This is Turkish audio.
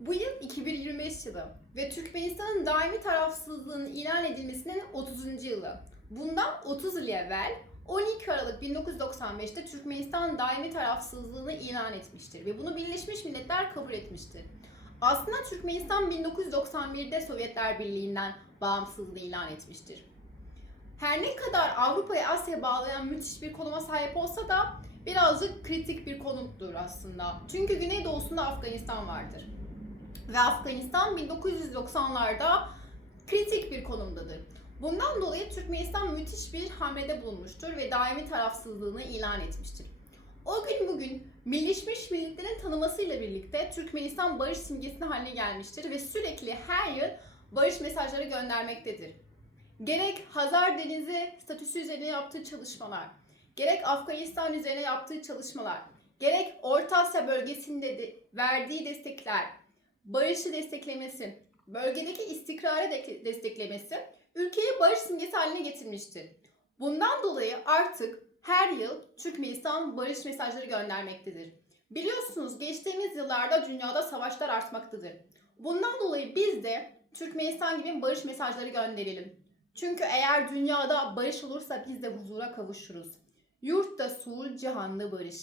Bu yıl 2025 yılı ve Türkmenistan'ın daimi tarafsızlığının ilan edilmesinin 30. yılı. Bundan 30 yıl evvel 12 Aralık 1995'te Türkmenistan daimi tarafsızlığını ilan etmiştir ve bunu Birleşmiş Milletler kabul etmiştir. Aslında Türkmenistan 1991'de Sovyetler Birliği'nden bağımsızlığı ilan etmiştir. Her ne kadar Avrupa'yı Asya'ya bağlayan müthiş bir konuma sahip olsa da birazcık kritik bir konumdur aslında. Çünkü güneydoğusunda Afganistan vardır. Ve Afganistan 1990'larda kritik bir konumdadır. Bundan dolayı Türkmenistan müthiş bir hamlede bulunmuştur ve daimi tarafsızlığını ilan etmiştir. O gün bugün Birleşmiş Milletler'in tanımasıyla birlikte Türkmenistan barış simgesi haline gelmiştir ve sürekli her yıl barış mesajları göndermektedir. Gerek Hazar Denizi statüsü üzerine yaptığı çalışmalar, gerek Afganistan üzerine yaptığı çalışmalar, gerek Orta Asya bölgesinde de verdiği destekler, barışı desteklemesi, bölgedeki istikrarı de- desteklemesi ülkeyi barış simgesi haline getirmiştir. Bundan dolayı artık her yıl Türkmenistan barış mesajları göndermektedir. Biliyorsunuz geçtiğimiz yıllarda dünyada savaşlar artmaktadır. Bundan dolayı biz de Türkmenistan gibi barış mesajları gönderelim. Çünkü eğer dünyada barış olursa biz de huzura kavuşuruz. Yurtta sulh, cihanda barış.